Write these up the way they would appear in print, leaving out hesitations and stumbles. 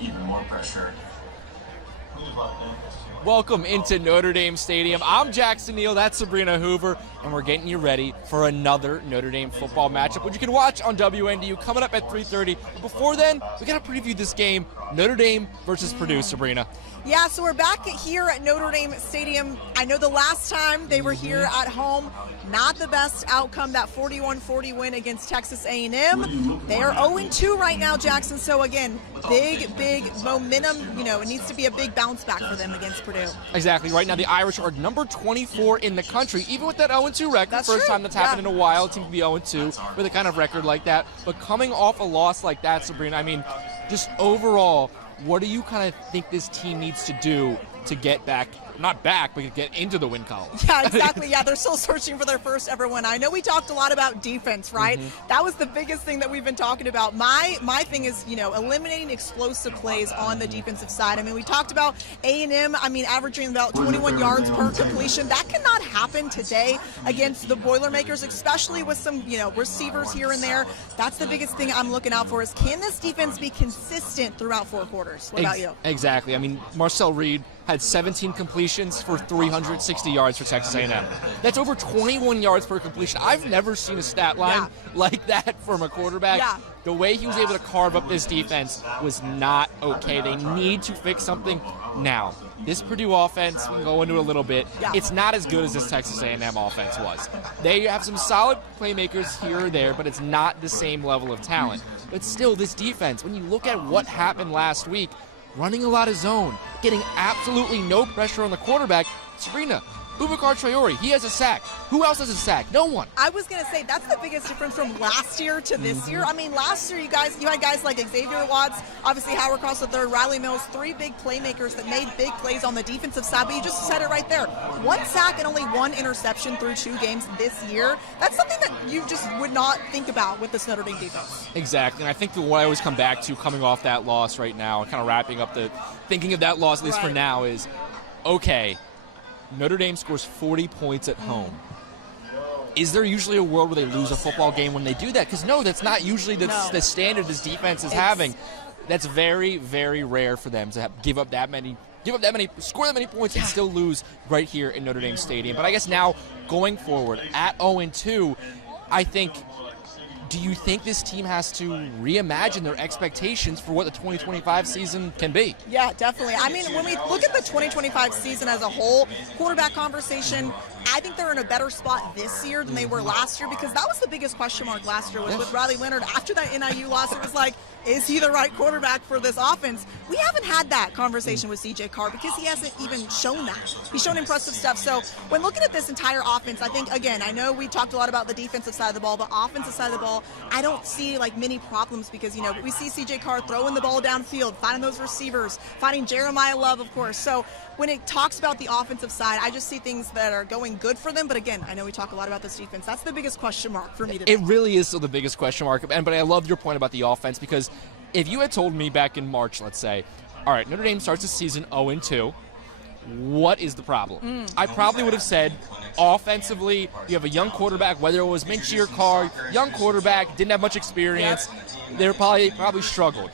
Even more pressure. Welcome into Notre Dame Stadium. I'm Jackson Neill, that's Sabrina Hoover, and we're getting you ready for another Notre Dame football matchup, which you can watch on WNDU coming up at 3:30. But before then, we got to preview this game, Notre Dame versus Purdue, Sabrina. Yeah, so we're back here at Notre Dame Stadium. I know the last time they were here at home, not the best outcome, that 41-40 win against Texas A&M. They are 0-2 right now, Jackson. So again, big momentum. You know, it needs to be a big bounce back for them against Purdue. Exactly. Right now, the Irish are number 24 in the country, even with that 0-2 record. That's First true. time that's happened in a while. It seems to be 0-2 with a kind of record like that. But coming off a loss like that, Sabrina, I mean, just overall, what do you kind of think this team needs to do to get back, not back, but get into the win column? Yeah, exactly. Yeah, they're still searching for their first ever win. I know we talked a lot about defense, right? That was the biggest thing that we've been talking about. My thing is, you know, eliminating explosive plays on the defensive side. I mean, we talked about A&M, averaging about 21 yards per completion. That cannot happen today against the Boilermakers, especially with some, you know, receivers here and there. That's the biggest thing I'm looking out for is, can this defense be consistent throughout 4 quarters? What about you? Exactly. I mean, Marcel Reed had 17 completions for 360 yards for Texas A&M. That's over 21 yards per completion. I've never seen a stat line like that from a quarterback. Yeah. The way he was able to carve up this defense was not okay. They need to fix something now. This Purdue offense, we can go into it a little bit, it's not as good as this Texas A&M offense was. They have some solid playmakers here or there, but it's not the same level of talent. But still, this defense, when you look at what happened last week, running a lot of zone, getting absolutely no pressure on the quarterback. Sabrina, Boubacar Traore, he has a sack. Who else has a sack? No one. I was going to say, that's the biggest difference from last year to this year. I mean, last year you had guys like Xavier Watts, obviously Howard Cross III, Riley Mills, 3 big playmakers that made big plays on the defensive side, but you just said it right there. 1 sack and only 1 interception through 2 games this year. That's something that you just would not think about with this Notre Dame defense. Exactly, and I think what I always come back to coming off that loss right now, kind of wrapping up the thinking of that loss, at least for now, is, okay, Notre Dame scores 40 points at home. Is there usually a world where they lose a football game when they do that? Because no, that's not usually the standard this defense is having. That's very, very rare for them to give up that many, score that many points and still lose right here in Notre Dame Stadium. But I guess now, going forward, at 0-2, I think, do you think this team has to reimagine their expectations for what the 2025 season can be? Yeah, definitely. I mean, when we look at the 2025 season as a whole, quarterback conversation, I think they're in a better spot this year than they were last year, because that was the biggest question mark last year was with Riley Leonard. After that NIU loss, it was like, is he the right quarterback for this offense? We haven't had that conversation with CJ Carr because he hasn't even shown that. He's shown impressive stuff. So when looking at this entire offense, I think, again, I know we talked a lot about the defensive side of the ball, but offensive side of the ball, I don't see like many problems because, you know, we see CJ Carr throwing the ball downfield, finding those receivers, finding Jeremiah Love, of course. So when it talks about the offensive side, I just see things that are going good for them. But again, I know we talk a lot about this defense. That's the biggest question mark for me today. It really is still the biggest question mark. But I love your point about the offense, because if you had told me back in March, let's say, all right, Notre Dame starts the season 0-2, what is the problem? I probably would have said, offensively, you have a young quarterback, whether it was Minchie or Carr, young quarterback, didn't have much experience. They probably struggled.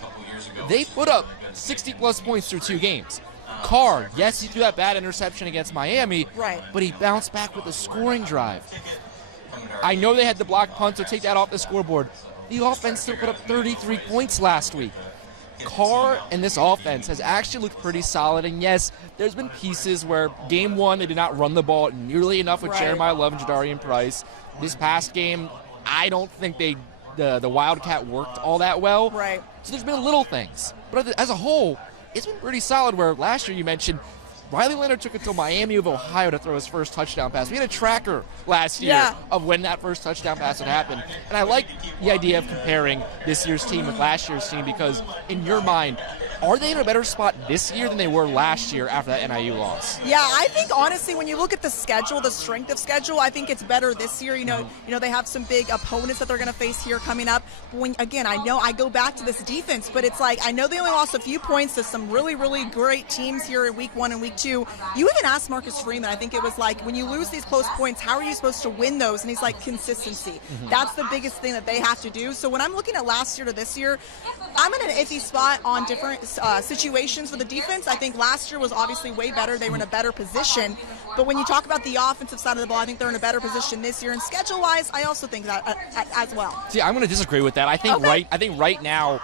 They put up 60-plus points through 2 games. Carr, yes, he threw that bad interception against Miami, but he bounced back with a scoring drive. I know they had the block punt, so take that off the scoreboard. The offense still put up 33 points last week. Carr and this offense has actually looked pretty solid, and yes, there's been pieces where game 1 they did not run the ball nearly enough with Jeremiah Love and Jadarian Price. This past game, I don't think the Wildcat worked all that well. So there's been little things. But as a whole, it's been pretty solid, where last year you mentioned Riley Leonard took it to Miami of Ohio to throw his first touchdown pass. We had a tracker last year of when that first touchdown pass would happen. And I like the idea of comparing this year's team with last year's team, because in your mind, Are they in a better spot this year than they were last year after that NIU loss? Yeah, I think honestly, when you look at the schedule, the strength of schedule, I think it's better this year. You know, they have some big opponents that they're going to face here coming up. But when, again, I know I go back to this defense, but it's like I know they only lost a few points to some really, really great teams here in week 1 and week 2. You even asked Marcus Freeman, I think it was like, when you lose these close points, how are you supposed to win those? And he's like, consistency. That's the biggest thing that they have to do. So when I'm looking at last year to this year, I'm in an iffy spot on different situations for the defense. I think last year was obviously way better. They were in a better position. But when you talk about the offensive side of the ball, I think they're in a better position this year. And schedule-wise, I also think that as well. See, I'm going to disagree with that. I think right now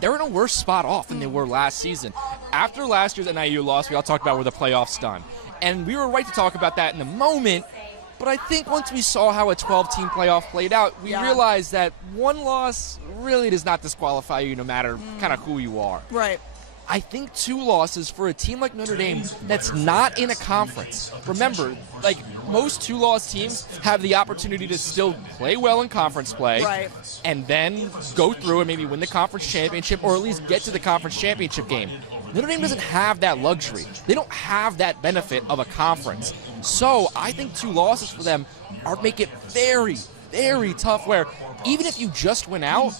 they're in a worse spot off than they were last season. After last year's NIU loss, we all talked about where the playoffs done. And we were right to talk about that in the moment. But I think once we saw how a 12-team playoff played out, we realized that one loss really does not disqualify you no matter kind of who you are. Right. I think 2 losses for a team like Notre Dame that's not in a conference. Remember, like most 2-loss teams have the opportunity to still play well in conference play and then go through and maybe win the conference championship or at least get to the conference championship game. Notre Dame doesn't have that luxury. They don't have that benefit of a conference. So I think 2 losses for them make it very, very tough where even if you just went out,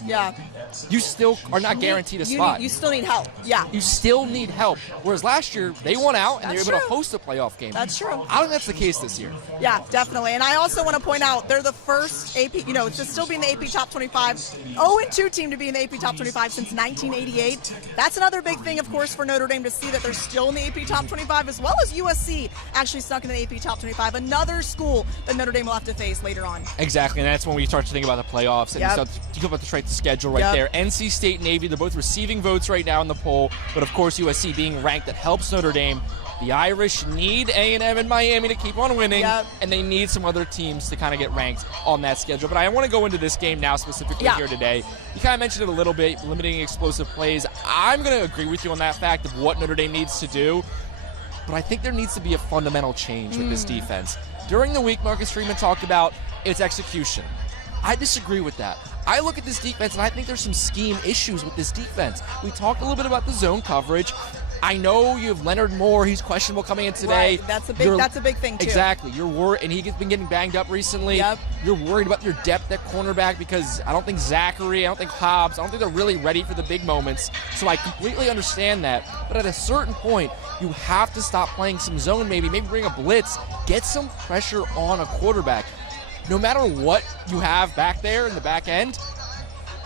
you still are not guaranteed a spot. You still need help. You still need help. Whereas last year, they won out and they were able to host a playoff game. That's true. I don't think that's the case this year. Yeah, definitely. And I also want to point out they're the first AP, to still be in the AP Top 25, 0-2 team to be in the AP Top 25 since 1988. That's another big thing, of course, for Notre Dame to see that they're still in the AP Top 25, as well as USC actually stuck in the AP Top 25, another school that Notre Dame will have to face later on. Exactly, and that's when we start to think about the playoffs and you start to think about the strength of schedule right there. NC State, Navy, they're both receiving votes right now in the poll, but of course USC being ranked, that helps Notre Dame. The Irish need A&M and Miami to keep on winning, and they need some other teams to kind of get ranked on that schedule. But I want to go into this game now specifically here today. You kind of mentioned it a little bit, limiting explosive plays. I'm going to agree with you on that fact of what Notre Dame needs to do, but I think there needs to be a fundamental change with this defense. During the week, Marcus Freeman talked about its execution. I disagree with that. I look at this defense, and I think there's some scheme issues with this defense. We talked a little bit about the zone coverage. I know you have Leonard Moore. He's questionable coming in today. Right. That's a big thing, too. Exactly. You're worried, and he's been getting banged up recently. You're worried about your depth at cornerback because I don't think Zachary, I don't think Hobbs, I don't think they're really ready for the big moments. So I completely understand that. But at a certain point, you have to stop playing some zone maybe bring a blitz, get some pressure on a quarterback. No matter what you have back there in the back end,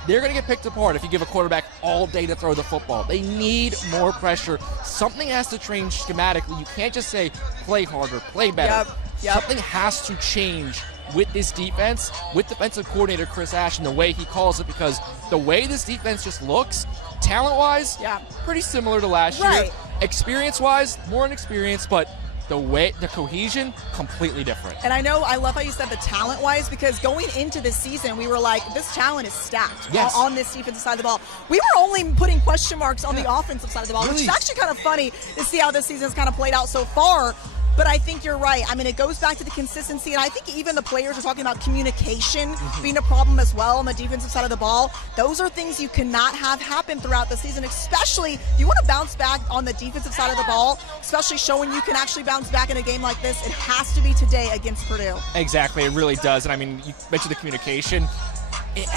they're going to get picked apart if you give a quarterback all day to throw the football. They need more pressure. Something has to change schematically. You can't just say, play harder, play better. Something has to change with this defense, with defensive coordinator Chris Ash and the way he calls it, because the way this defense just looks, talent-wise, pretty similar to last year. Experience-wise, more inexperienced, but the cohesion, completely different. And I love how you said the talent-wise, because going into this season, we were like, this talent is stacked on this defensive side of the ball. We were only putting question marks on the offensive side of the ball, which is actually kind of funny to see how this season's kind of played out so far. But I think you're right. I mean, it goes back to the consistency, and I think even the players are talking about communication being a problem as well on the defensive side of the ball. Those are things you cannot have happen throughout the season, especially if you want to bounce back on the defensive side of the ball, especially showing you can actually bounce back in a game like this. It has to be today against Purdue. Exactly, it really does. And I mean, you mentioned the communication.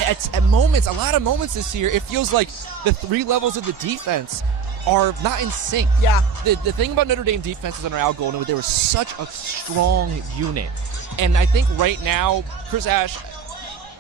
At moments, a lot of moments this year, it feels like the 3 levels of the defense are not in sync. The thing about Notre Dame defenses under Al Golden, they were such a strong unit. And I think right now, Chris Ash,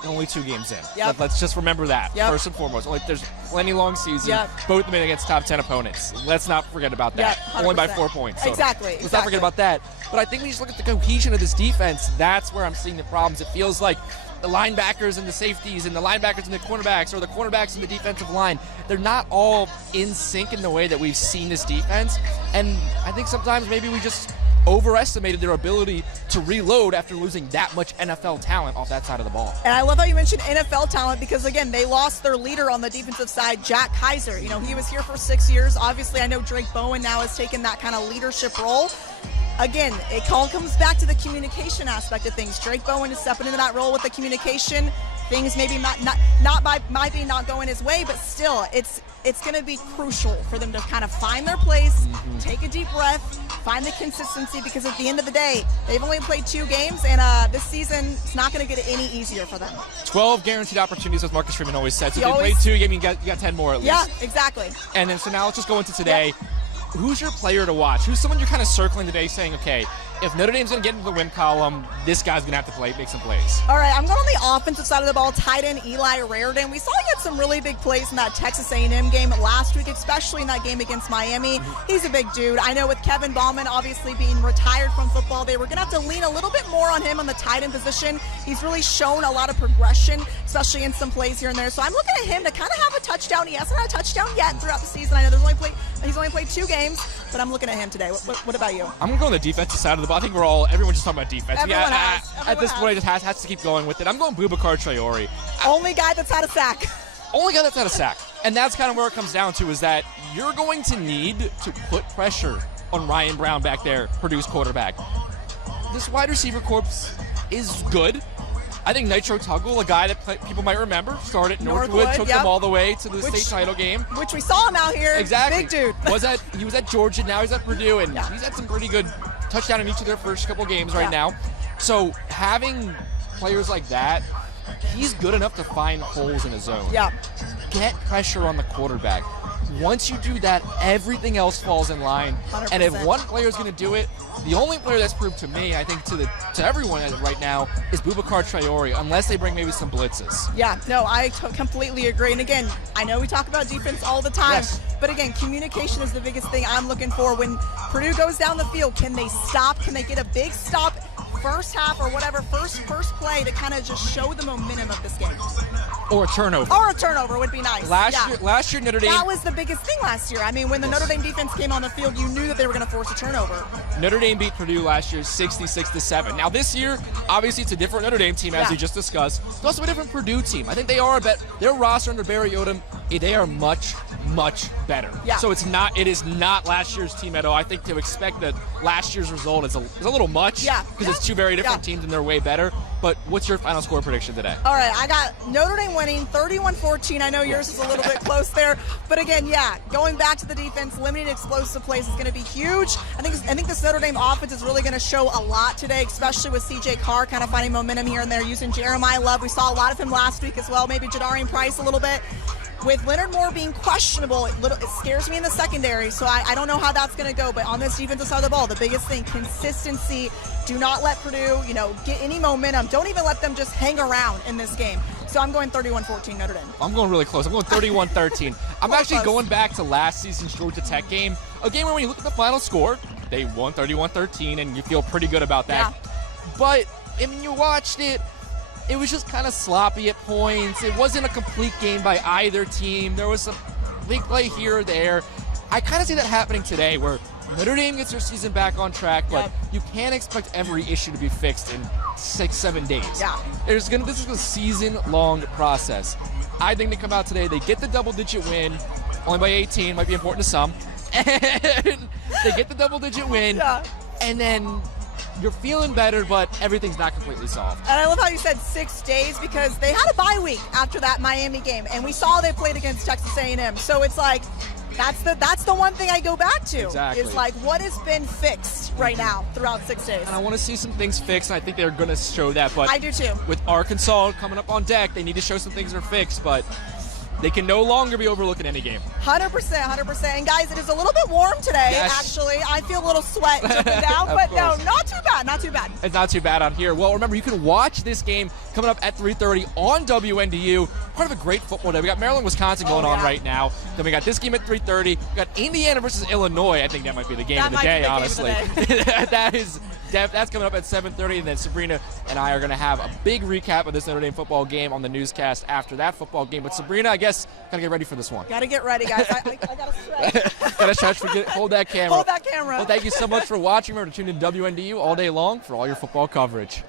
only 2 games in. Let's just remember that, first and foremost. There's plenty long season, both of them against top 10 opponents. Let's not forget about that. Only by 4 points. So let's not forget about that. But I think when you just look at the cohesion of this defense, that's where I'm seeing the problems. It feels like the linebackers and the safeties and the linebackers and the cornerbacks, or the cornerbacks and the defensive line, they're not all in sync in the way that we've seen this defense. And I think sometimes maybe we just overestimated their ability to reload after losing that much NFL talent off that side of the ball. And I love how you mentioned NFL talent, because again, they lost their leader on the defensive side, Jack Kaiser. He was here for 6 years. Obviously, I know Drake Bowen now has taken that kind of leadership role. Again, it all comes back to the communication aspect of things. Drake Bowen is stepping into that role with the communication. Things maybe not going his way, but still, it's it's going to be crucial for them to kind of find their place, take a deep breath, find the consistency, because at the end of the day, they've only played 2 games, and this season, it's not going to get any easier for them. 12 guaranteed opportunities, as Marcus Freeman always said. So if they played 2, you got 10 more at least. Yeah, exactly. And then so now let's just go into today. Yeah. Who's your player to watch? Who's someone you're kind of circling today saying, okay, if Notre Dame's going to get into the win column, this guy's going to have to make some plays? All right, I'm going on the offensive side of the ball. Tight end Eli Raridan. We saw him get some really big plays in that Texas A&M game last week, especially in that game against Miami. He's a big dude. I know with Kevin Bauman obviously being retired from football, they were going to have to lean a little bit more on him on the tight end position. He's really shown a lot of progression, especially in some plays here and there. So I'm looking at him to kind of have a touchdown. He hasn't had a touchdown yet throughout the season. I know he's only played 2 games, but I'm looking at him today. What about you? I'm going to go on the defensive side of the ball. I think everyone's just talking about defense. Everyone at this point, it just has to keep going with it. I'm going Boubacar Traore. Only guy that's had a sack. Only guy that's had a sack. And that's kind of where it comes down to, is that you're going to need to put pressure on Ryan Brown back there, Purdue's quarterback. This wide receiver corps is good. I think Nitro Tuggle, a guy that people might remember, started at Northwood, took them all the way to the state title game. Which we saw him out here. Exactly. Big dude. He was at Georgia, now he's at Purdue, and he's had some pretty good touchdown in each of their first couple games right now. So having players like that, he's good enough to find holes in his zone. Yeah. Get pressure on the quarterback. Once you do that, everything else falls in line. 100%. And if one player is going to do it, the only player that's proved to me, I think to everyone right now, is Boubacar Traore, unless they bring maybe some blitzes. Yeah, no, I completely agree. And again, I know we talk about defense all the time, but again, communication is the biggest thing I'm looking for. When Purdue goes down the field, can they stop? Can they get a big stop first half or whatever, first play to kind of just show the momentum of this game? Or a turnover. Or a turnover would be nice. Last year, Notre Dame... That was the biggest thing last year. I mean, when the Notre Dame defense came on the field, you knew that they were going to force a turnover. Notre Dame beat Purdue last year 66-7. Now this year, obviously it's a different Notre Dame team, as we just discussed. It's also a different Purdue team. I think they are their roster under Barry Odom, they are much, much better. Yeah. So it is not last year's team at all. I think to expect that last year's result is a little much. Because it's 2 very different teams and they're way better. But what's your final score prediction today? All right, I got Notre Dame winning 31-14. I know yours is a little bit close there. But again, going back to the defense, limiting explosive plays is going to be huge. I think this Notre Dame offense is really going to show a lot today, especially with C.J. Carr kind of finding momentum here and there, using Jeremiah Love. We saw a lot of him last week as well, maybe Jadarian Price a little bit. With Leonard Moore being questionable, it scares me in the secondary, so I don't know how that's going to go. But on this defensive side of the ball, the biggest thing, consistency. Do not let Purdue, get any momentum. Don't even let them just hang around in this game. So I'm going 31-14 Notre Dame. I'm going really close. I'm going 31-13. I'm actually going back to last season's Georgia Tech game, a game where when you look at the final score, they won 31-13, and you feel pretty good about that. Yeah. But when you watched it, it was just kind of sloppy at points. It wasn't a complete game by either team. There was some big play here or there. I kind of see that happening today, where Notre Dame gets their season back on track, but you can't expect every issue to be fixed in 6-7 days. Yeah. This is a season-long process. I think they come out today, they get the double-digit win, only by 18, might be important to some, and they get the double-digit win, and then you're feeling better, but everything's not completely solved. And I love how you said 6 days, because they had a bye week after that Miami game, and we saw they played against Texas A&M. So it's like, that's the one thing I go back to. Exactly. Is like, what has been fixed right now throughout 6 days? And I want to see some things fixed, and I think they're going to show that. But I do too. With Arkansas coming up on deck, they need to show some things are fixed, but they can no longer be overlooking any game. 100%. And guys, it is a little bit warm today, actually. I feel a little sweat dripping down, but no, not too bad. It's not too bad out here. Well, remember, you can watch this game coming up at 3:30 on WNDU. Part of a great football day. We got Maryland, Wisconsin going on right now. Then we got this game at 3:30. We got Indiana versus Illinois. I think that might be the game of the day, honestly. That's coming up at 7:30, and then Sabrina and I are going to have a big recap of this Notre Dame football game on the newscast after that football game. But Sabrina, I guess, got to get ready for this one. Got to get ready, guys. I got to stretch. Got to stretch. Hold that camera. Hold that camera. Well, thank you so much for watching. Remember to tune in to WNDU all day long for all your football coverage.